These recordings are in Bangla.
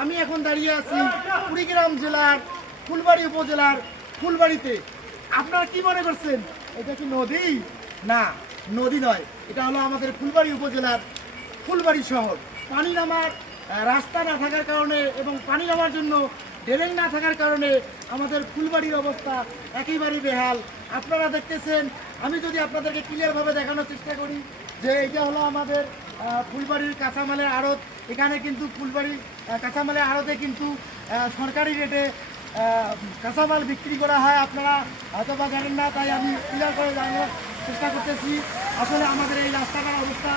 আমি এখন দাঁড়িয়ে আছি কুড়িগ্রাম জেলার ফুলবাড়ি উপজেলার ফুলবাড়িতে। আপনারা কি মনে করছেন এটা কি নদী? না, নদী নয়, এটা হলো আমাদের ফুলবাড়ি উপজেলার ফুলবাড়ি শহর। পানি নামার রাস্তা না থাকার কারণে এবং পানি নামার জন্য ড্রেন না থাকার কারণে আমাদের ফুলবাড়ির অবস্থা একেবারেই বেহাল। আপনারা দেখতেছেন, আমি যদি আপনাদেরকে ক্লিয়ারভাবে দেখানোর চেষ্টা করি যে এটা হলো আমাদের ফুলবাড়ির কাঁচামালের আড়ত। এখানে কিন্তু ফুলবাড়ির কাঁচামালের আড়তে কিন্তু সরকারি রেটে কাঁচামাল বিক্রি করা হয়। আপনারা হয়তো বা জানেন না, তাই আমি ক্লিয়ার করে জানানোর চেষ্টা করতেছি। আসলে আমাদের এই রাস্তাটার অবস্থা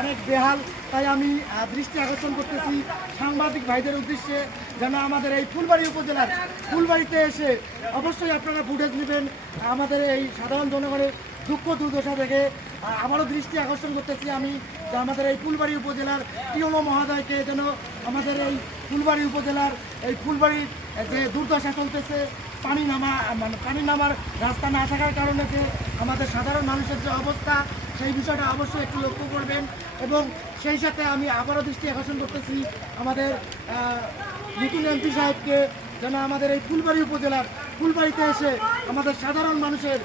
অনেক বেহাল, তাই আমি দৃষ্টি আকর্ষণ করতেছি সাংবাদিক ভাইদের উদ্দেশ্যে যেন আমাদের এই ফুলবাড়ি উপজেলার ফুলবাড়িতে এসে অবশ্যই আপনারা ফুটেজ নেবেন আমাদের এই সাধারণ জনগণের দুঃখ দুর্দশা দেখে। আবারও দৃষ্টি আকর্ষণ করতেছি আমি যে আমাদের এই ফুলবাড়ি উপজেলার পিওনো মহোদয়কে যেন আমাদের এই ফুলবাড়ি উপজেলার এই ফুলবাড়ির যে দুর্দশা চলতেছে, পানি নামার রাস্তা না থাকার কারণে যে আমাদের সাধারণ মানুষের যে অবস্থা, সেই বিষয়টা অবশ্যই একটু লক্ষ্য করবেন। এবং সেই সাথে আমি আবারও দৃষ্টি আকর্ষণ করতেছি আমাদের নতুন এমপি সাহেবকে যেন আমাদের এই ফুলবাড়ি উপজেলার ফুলবাড়িতে এসে আমাদের সাধারণ মানুষের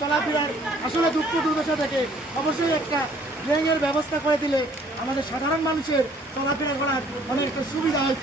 চলাফেরার আসলে দুঃখ দুর্দশা থেকে অবশ্যই একটা ড্রেনের ব্যবস্থা করে দিলে আমাদের সাধারণ মানুষের চলাফেরা করার অনেক সুবিধা হয়।